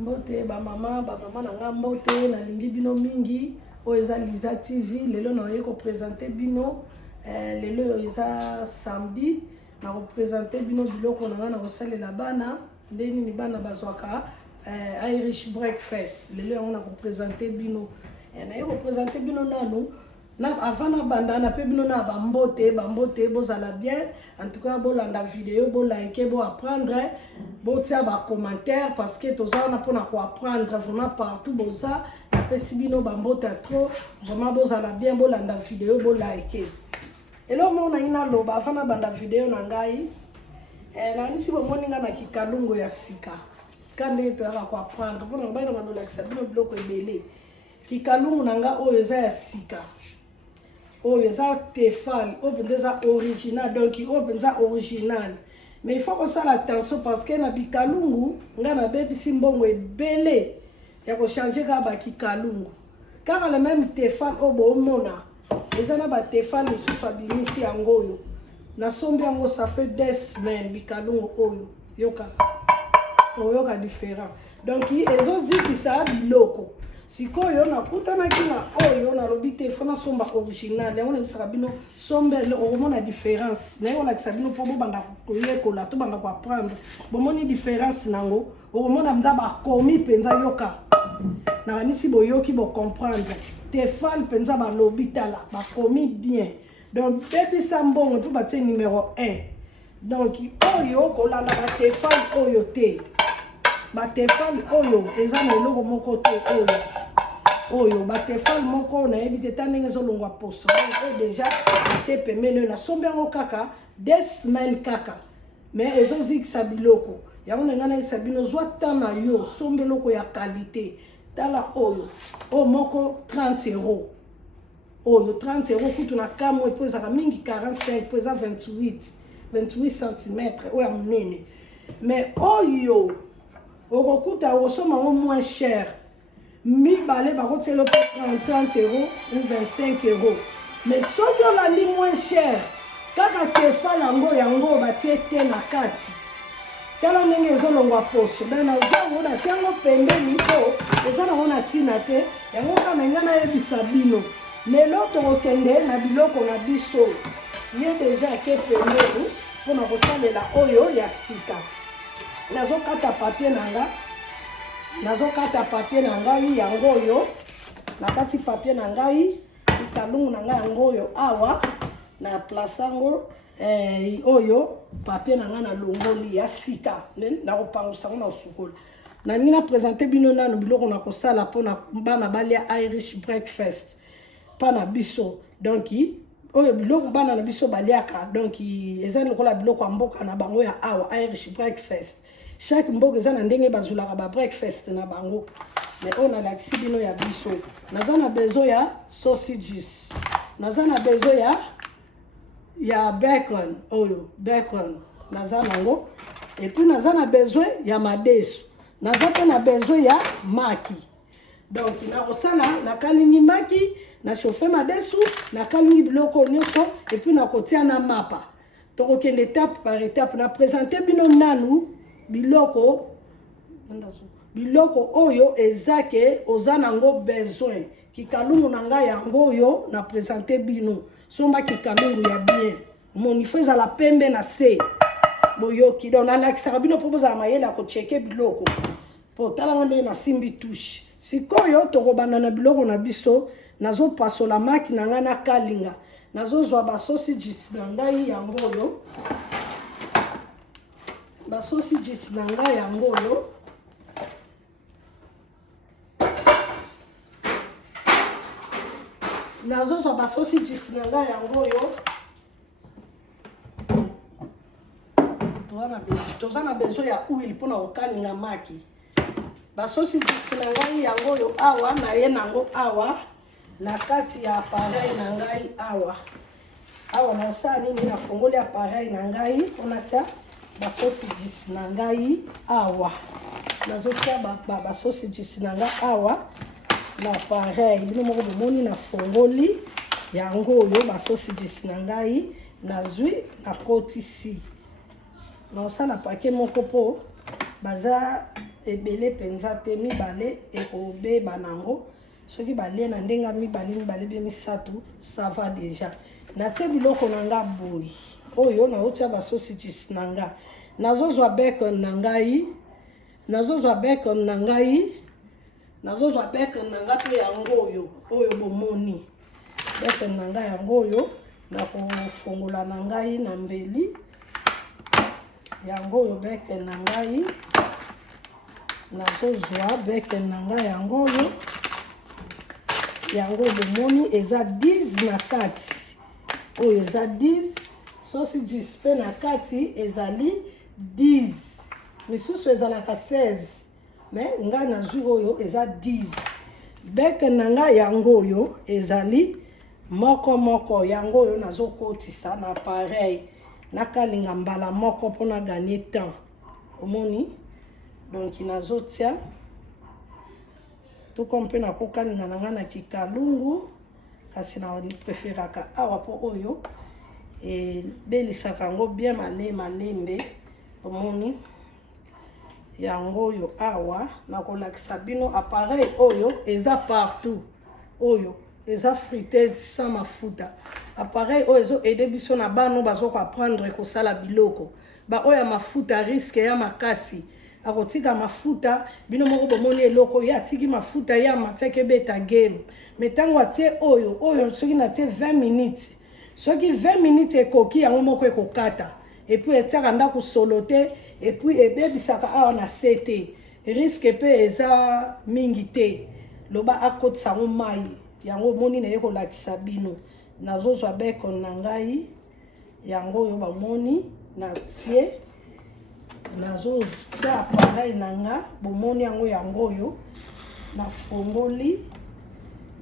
Mbote ba mama na nga mbote na lingi bino mingi oeza Liza TV lelo na yeko présenter bino lelo oeza samedi na représenter bino biloko na nga na kosalela bana ndeni ni bana bazwaka Irish breakfast lelo yango na représenter bino na yeko présenter bino nanu na avant na banda na pe bino na bambote bozala bien en tout cas bolanda vidéo bo like bo apprendre bo tia ba commentaire parce que toza na pona ko apprendre vraiment partout boza na pe si bino bambote trop vraiment bozala bien bolanda vidéo bo like elo mo na ina loba avant na banda vidéo na ngai na nisi bo moninga na kikalungo ya sika kande to ya ko apprendre pona ba ino ngando like ça bino bloko ebele kikalungo na nga oyo za ya sika oyo eza tefal oyo eza original donc oyo eza original mais il faut qu'on fasse attention parce que na bikalungu nga na bebisi mbongo ebele ya ko changer ka ba kikalungu car le même tefal oyo bomona eza na ba tefal lisusu abimisi yango oyo na sombi yango ça fait 2 semaines bikalungu oyo yoka oyoka différent donc ezozikisa biloko sikoyo nakutanaki na oyo nalobi te fona somba original yango lebisaka bino sombe omona différence naye olakisa bino mpo bobanda koyekola to banda koapprendre bomoni différence nango omona mza bakomi mpenza yoka nakanisi boyoki bocomprendre tefal mpenza balobi tala bakomi bien donc bebisa mbongo mpo batie numéro 1 donc oyo kolanda batefal oyo te batefal oyo eza na eloko moko te oyo batefal moko na ebite tanenge zolongwa poso déjà atie pemene na sombe yango kaka 2 semaines kaka mais ezozikisa biloko yango ngana isabino zwa tana yo sombe loko ya qualité tala oyo moko 30 euros oyo 30 euros kutu na kamo epozaka mingi 45 pesa 28 cm oyo munene mais oyo okokuta osoma ngo moins cher mi balé bakotelo 30 euros ou 25 euros mais soki olandi moins cher kaka tefal yango batie te na kati tala ndenge ezolongwa poso na zango na tiango pembeni po eza nango na tina te yango kana nga nayebisa bino lelo tokokende na biloko na biso ye deja ke pembeni mpona kosalela oyo ya sika nazokata papier na ngai yango oyo nakati papier na ngai ikalungu na ngai yango oyo awa na place yango oyo papier na ngai na longoli ya sika na kopangusa ngo na sukola na nina présenter bino nanu biloko na kosala mpona bana balia Irish breakfast pana biso donc oyo biloko bana na biso baliaka donc eza lokola biloko ya mboka na bango ya awa Irish breakfast chaque mboka eza na ndenge bazulaka ba breakfast na bango mais on a lakisi bino ya biso naza na besoin ya sausages naza na besoin ya bacon oyo bacon naza nango et puis naza na besoin ya madesu naza pe na besoin ya maki donc na osala na kalingi maki na chauffer madesu na kalingi biloko nyonso et puis na kotia na mapa tokokende étape par étape na présenter bino nanu biloko oyo ezake oza nango besoin kikalungu na ngai yango oyo na présenter bino somba kikalungu ya bien monifo ezala pembe na se boyoki donc nalakisaka bino mpo bozala mayele ya kocheke biloko po talanga ndenge na simbi touche sikoyo tokobanda na biloko na biso nazopasola maki na ngai na kalinga nazozwa basausages na ngai yango oyo basausages na ngai yango oyo nazozwa basausages na ngai yango oyo toza na besoin ya huile mpona kokalinga maki basausages na ngai yango oyo awa naye nango awa na kati ya appareil na ngai awa nasala nini nafongoli appareil na ngai mpona tia basausages na ngai awa nazotia basausages na ngai awa na appareil bino moko bomoni nafongoli yango oyo basausages na ngai nazwi nakotisi naosala pake moko po baza ebele penza te mibale ekobeba nango soki balie na ndenga mibale bien misato ça va déjà natie biloko na nga boyi oyo naotia basausages na nga nazozwa bacon na ngai nazozwa bacon na mpe yango oyo bomoni bacon na ngai yango oyo nakofongola na ngai na mbeli yango oyo bacon na ngai nazozwa bacon na ngai yango oyo yango bomoni eza 10 na kati oyo eza 10 sausages mpe na kati ezali 10 misusu ezalaka 16 mais ngai nazwi oyo eza 10 bacon na ngai yango oyo ezali moko yango oyo nazokotisa na pareil nakalinga mbala moko mpona gagner temps omoni donc nazotia toko mpe nakokalinga na ngai na kikalungu kasi napreferaka awa po oyo ebelisaka yango bien malembe omoni yango oyo awa nakolakisa bino appareil oyo eza partout oyo eza friteuse sans mafuta appareil oyo ezo aide biso na bano bazoko apprendre kosala biloko ba oyo mafuta risque ya makasi akotika mafuta bino moko bomoni eloko ya atiki mafuta ya mateke beta game metango atie oyo soki na tie 20 minutes soki 20 minutes ekoki yango moko ekokata et puis etiaka ndako solo te et puis ebebisaka awa na sete risque pe eza mingi te loba akotisa ngo mai yango moni na ye kolakisa bino nazozwa bacon na ngai yango oyo bamoni na tie nazotia appareil na nga bomoni yango oyo nafongoli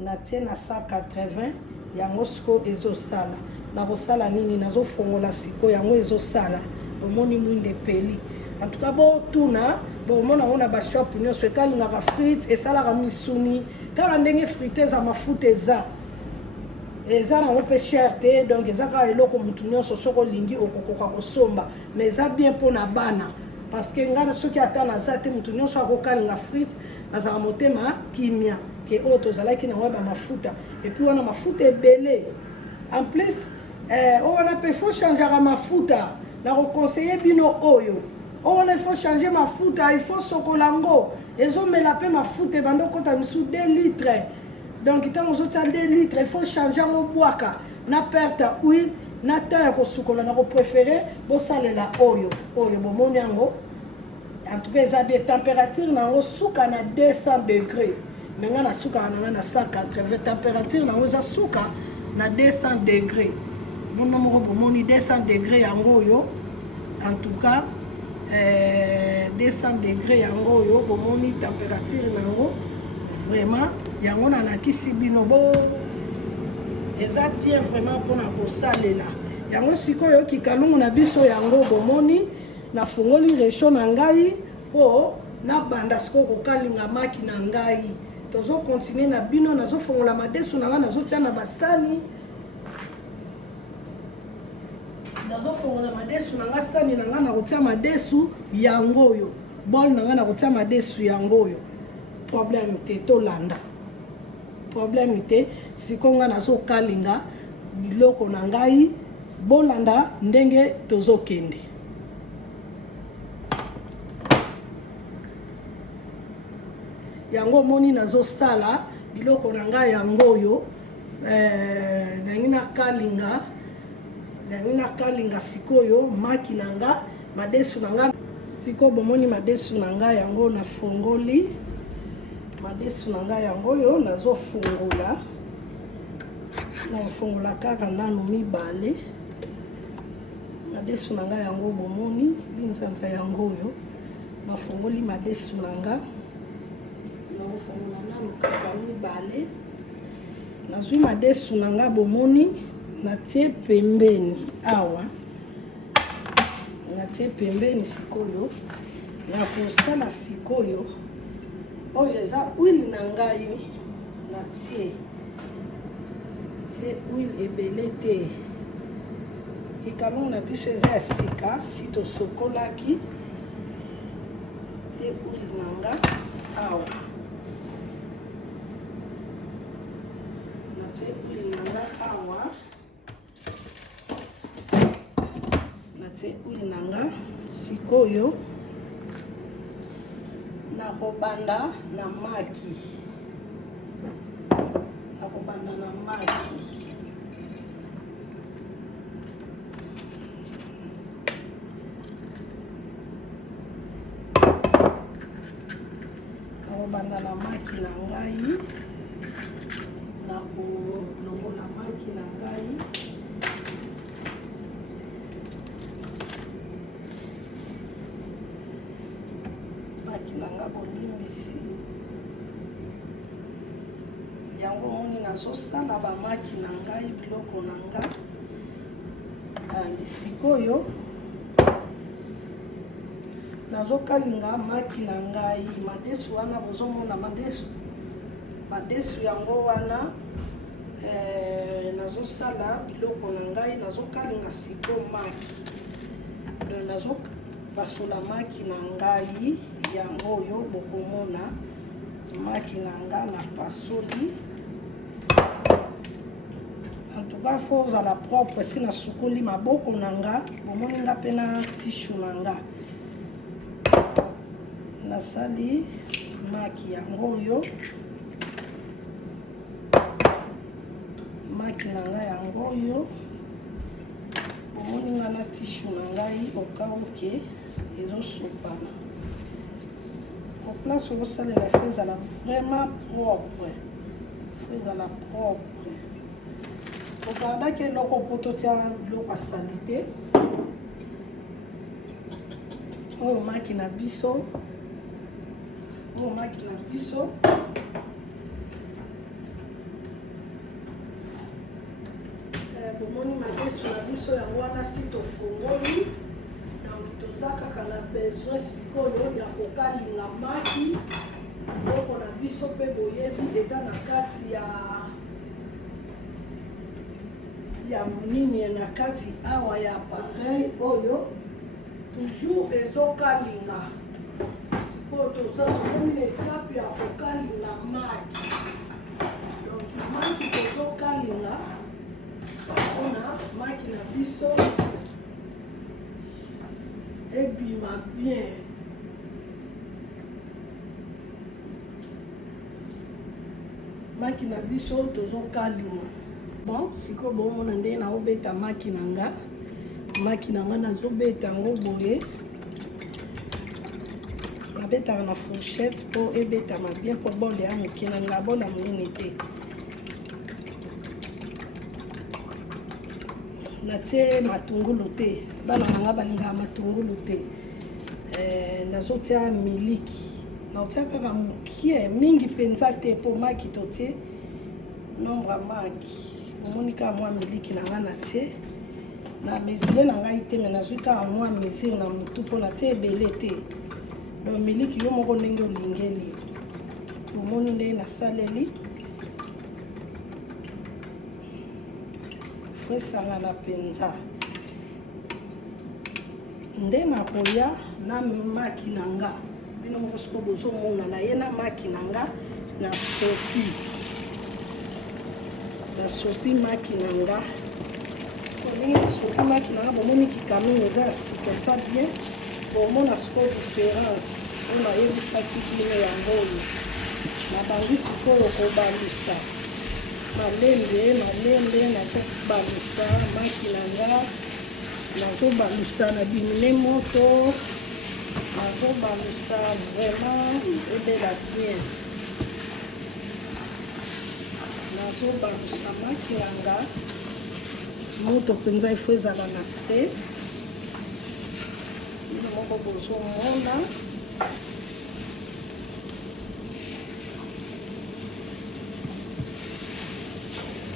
natie na 180 yango siko ezosala nakosala nini nazofongola siko yango ezosala bomoni mwinde peli en tout cas botuna bomona ngo na bashop nyonso ekalingaka frite esalaka misuni kaka ndenge friteuse ya mafuta eza nango mpe cher te donc eza kaka eloko mutu nyonso soki olingi okokoka kosomba mais eza bien mpona bana parce que ngana soki ata naza te mutu nyonso akokalinga frite nazala motema kimia ke oyo tozalaki nango bamafuta epuis wana mafuta ebele en plus wana mpe faut changera mafuta nakoconseille bino oyo wana il faut changer mafuta il faut sokola ngo ezomela mpe mafuta ebanda okota misu 2 litres donc ntango ozotia 2 litres il faut changer yango bwaka na perte huile na temps ya kosukola nakoprefere bosalela oyo bomoni yango en tout cas eza bien température nango suka na 200 degrés mais nga nasukaka nanga na 180 température nango eza suka na 200 degrés bono moko bomoni 200 degrés yango oyo en tout cas 200 degrés yango oyo bomoni température nango vraiment yango nanakisi bino bo eza bien vraiment mpona kosalela yango sikoyo kikalungu na biso yango bomoni nafongoli resho na ngai mpo nabanda sikoyo kokalinga maki na ngai tozokontinue na bino nazofongola madesu na ngai nazotia na basani nazofongola madesu na ngai sani na ngai nakotia madesu yango oyo bol na ngai nakotia madesu yango oyo problème te tolanda problème te sikoyo ngai nazokalinga biloko na ngai bolanda ndenge tozokende yango moni nazosala biloko na ngai yango oyo nangi nakalinga sikoyo maki na nga madesu na nga sikoyo bomoni madesu na nga yango nafongoli madesu na nga yango oyo nazofungola nafungola kaka nano mibale madesu na nga yango bomoni linzanza yango oyo nafungoli madesu na nga nafungola nano kaka mibale nazwi madesu na nga bomoni natie pembeni awa natie pembeni sikoyo na kosala sikoyo oyo eza huile na ngai natie huile ebele te kikalungu na biso eza ya sika si tosokolaki natie huile nanga awa natie huile nanga awa natie huile nanga sikoyo nakobanda na maki nakobanda na maki na ngai nakolongola maki na ngai nanga bolimbisi yango moni nazosala bamaki na ngai biloko na nga sikoyo nazokalinga maki na ngai madesu wana bozomona madesu yango wana nazosala biloko na ngai nazokalinga siko maki nazobasola maki na ngai yango oyo bokomona maki na nga na pasoli en tout cas faut ozala propre si nasukoli maboko na nga bomoni nga mpe na tishu na nga nasali maki yango oyo maki na nga yango oyo bomoni nga na tishu na ngai okauke ezosopana place où vous allez la faire, elle est vraiment propre. Elle est propre. Regardez que nous avons l'eau à salité. On maquille na biso. On maquille na biso. Bomoni madesu na biso ya wana sito fongoli. Tozaka na besoin sikoyo ya kokalinga maki biloko na biso mpe boyebi eza na kati ya nini na kati awa ya appareil oyo toujours ezokalinga sikoyo toza nakomi na etape ya kokalinga maki donc maki tozokalinga mpona maki na biso ebima bien maki na biso tozokalinga bon sikoyo bomona ndenge naobeta maki na nga nazobeta yango boye nabetaka na fourchette mpo ebetama bien mpo bole ya moke na nga bola monene te natie matungulu te bana nanga balingaka matungulu te nazotia miliki naotia kaka mokie mingi mpenza te mpo maki totie nombre maki omoni kaka mwa miliki na nga natie na mesure na ngai te me nazwi kaka mwa mesure na motu mpo natie ebele te donc miliki yo moko ndenge olingeli omoni ndenge nasaleli esangana mpenza nde nakoya na maki na nga bino moko siko bozomona na ye na maki na nga na sopi maki na nga ndenge nasopi maki na nga bomoni kikamino eza ya sika eza bien bomona siko différence oyo nayebisaki kino yango oyo nabangi sikoyo kobalusa malembe nazobalusa maki na nga nazobalusa na bimine moto nazobalusa vraiment ebela bien nazobalusa maki na nga moto mpenza ifo ezala na se bino moko bozomona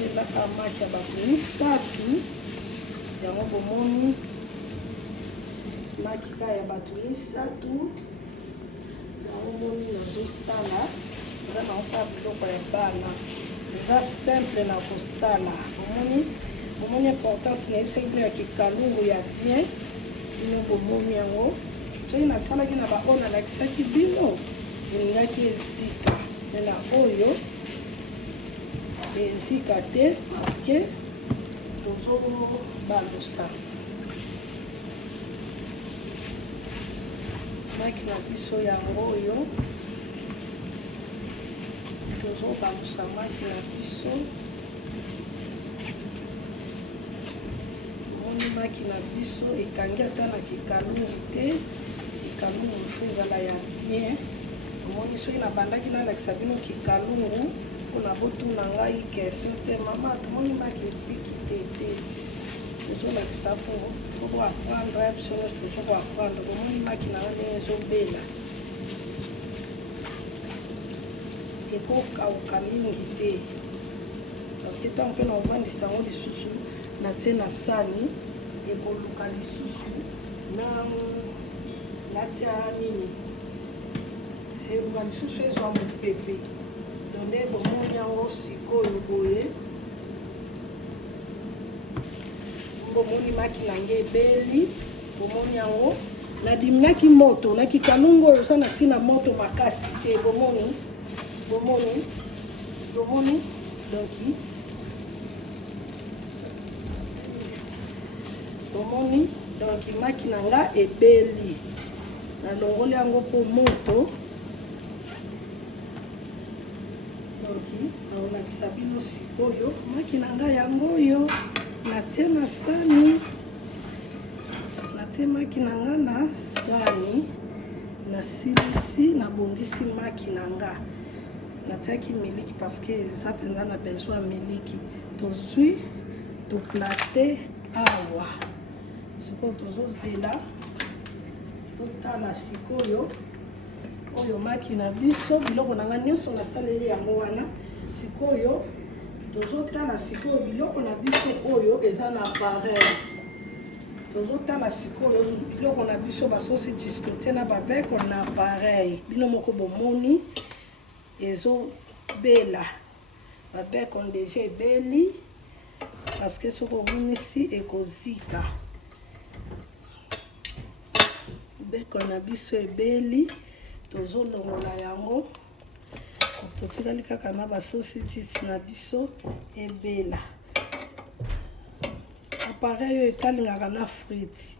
elaka maki ya bato misatu yango bomoni maki kaka ya bato misatu yango moni nazosala eza naosa biloko ya bana eza simple na kosala omoni importance na yebisaki mpe ya kikalungu ya bien bino bomoni yango soki nasalaki na baoyo nalakisaki bino elingaki ezika me na oyo ezika te parceke tozobalusa maki na biso yango oyo tozobalusa maki na biso moni maki na biso ekangi ata na kikalungu te kikalungu mfu ezala ya bien omoni soki nabandaki nalakisa bino kikalungu mpona botuna ngai question te mama tomoni maki eziki te tozolakisa po foko apprendre biso nyonso tozoko apprendre omoni maki na nga ndenge ezobela ekokauka mingi te parceke ntango mpe na ovandisa yango lisusu natie na sani ekoluka lisusu natia nini eluka lisusu ezwa mopepe donde bomoni yango sikoyo boye bomoni maki na nge ebeli bomoni yango nadiminaki moto na kikalungu oyo oza natina moto makasi te bomoni donki bomoni donki maki na nga ebeli nalongoli yango mpo moto donki naolakisa bino sikoyo maki na nga yango oyo natie na sani natie maki na nga na sani nasilisi nabongisi maki na nga natiaki miliki parceke eza mpenza na besoin ya miliki tozwi toplace awa sikoyo tozozela totala sikoyo oyo maki na biso biloko na nga nyonso nasaleli yango wana sikoyo tozotala sikoyo biloko na biso oyo eza na pareil tozotala sikoyo biloko na biso basosi distote na babeko na pareil bino moko bomoni ezobela babeko deja ebeli parceke soki omonisi ekozika beko na biso ebeli tozolongola yango totikali kaka na basosi jisi na biso ebela apareil oyo ekalingaka na frite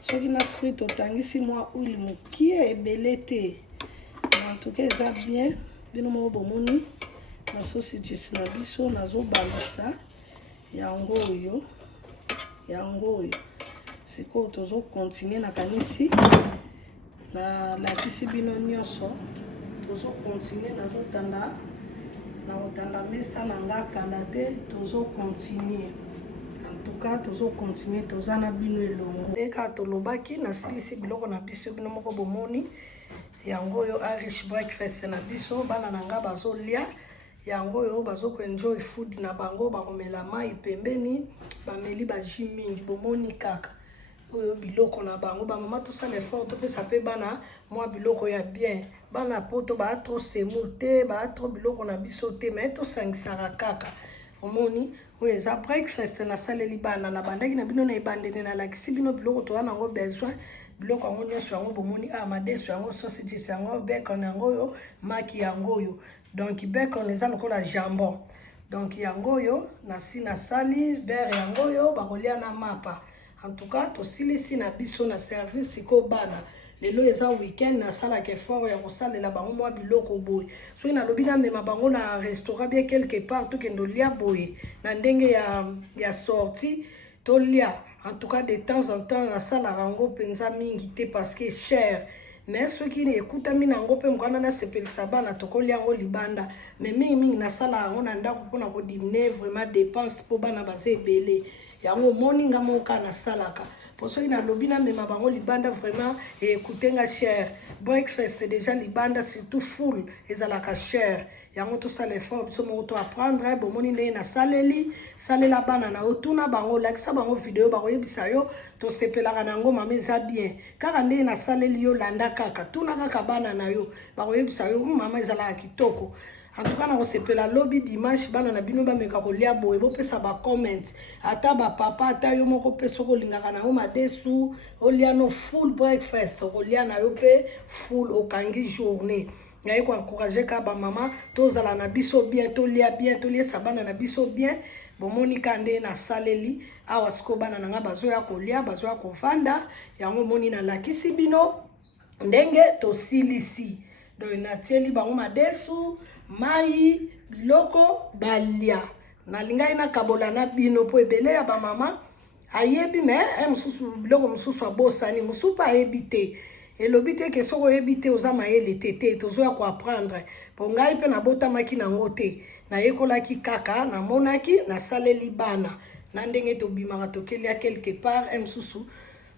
soki na frite otangisi mwa huile mokie ebele te antuka eza bien bino moko bomoni basosi jisi na biso nazobalusa yango oyo sikoyo tozokontinue nakanisi nalakisi bino nyonso tozokontinue nazotanda na kotanda mesa na nga kala te tozokontinue antuka tozokontinue toza na bino elongo eka tolobaki nasilisi biloko na biso bino moko bomoni yango oyo irish breakfast na biso bana na nga bazolia yango oyo bazokoenjoy food na bango bakomela mai pembeni bameli bajus mingi bomoni kaka oyo biloko na bango bamama tosala effort topesa mpe bana mwa biloko ya bien bana poto baa tro semoule te baa tro biloko na biso te me tosangisaka kaka omoni oyo eza breakfast nasaleli bana na bandaki na bino na ebandeli nalakisi bino biloko toza nango besoin biloko yango nyonso yango bomoni madeso yango sausages yango bacon yango oyo maki yango oyo donc bacon eza lokola jambon donc yango oyo nasi nasali beurre yango oyo bakolia na mapa en tout cas tosilisi na biso na service siko bana lelo eza weekend nasalaka effort ya kosalela bango mwa biloko boye soki nalobi namema bango na restaurant bien quelque part tokende olia boye na ndenge ya sortie tolia en tout cas de temps en temps nasalaka yango mpenza mingi te parce que cher mais soki ekutami nango mpe mokwana nasepelisa bana tokolia yango libanda mais mingimingi nasalaka yango na ndako mpona kodimine vraiment dépense mpo bana baza ebele yango moni nga moka nasalaka po soki nalobi namema bango libanda vraiment ekutenga cher breakfast déjà libanda surtout full ezalaka cher yango tosala effort biso moko to apprendre bomoni ndenge nasaleli salela bana na yo tuna bango lakisa bango video bakoyebisa yo tosepelaka na yango mama eza bien kaka ndenge nasaleli yo landa kaka tuna kaka bana na yo bakoyebisa yo mama ezalaka kitoko en tout cas na kosepela lobby dimanche bana na bino bameka kolia boye bopesa comment ata bapapa ata yo moko mpe soki olingaka na yo madesu olia no full breakfast okolia na yo mpe full okangi journée ngaye koencourage ka bamama tozala na biso bien toliesa bana na biso bien bomoni ka nde nasaleli awa siko bana na nga bazoya kolia bazoya kovanda yango moni nalakisi bino ndenge tosilisi donc natieli bango madesu mai biloko balia nalingai nakabola na bino po ebele ya bamama ayebi me mosusu biloko mosusu abosani mosusu ayebi te elobi te ke soko oyebi te oza mayele te tozoya koapprendre po ngai mpe nabotamaki nango te nayekolaki kaka namonaki nasaleli bana na ndenge tobimaka tokelia quelque part mosusu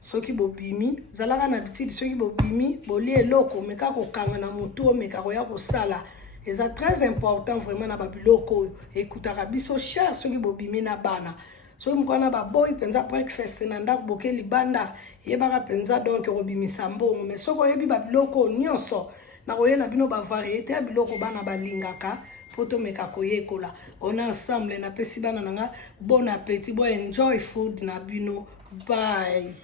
soki bobimi zalaka na bitidi soki bobimi bolia eloko omeka kokanga na motu omeka koya kosala eza très important vraiment na babiloko oyo ekutaka biso cher soki bobimi na bana soki mokwana baboyi mpenza breakfast na ndako boke libanda yebaka mpenza donc kobimisa mbongo mais soki oyebi babiloko nyonso na koyela bino bavariété ya biloko bana balingaka po tomeka koyekola on ensemble napesi bana nanga bon appétit bo enjoy food na bino bye.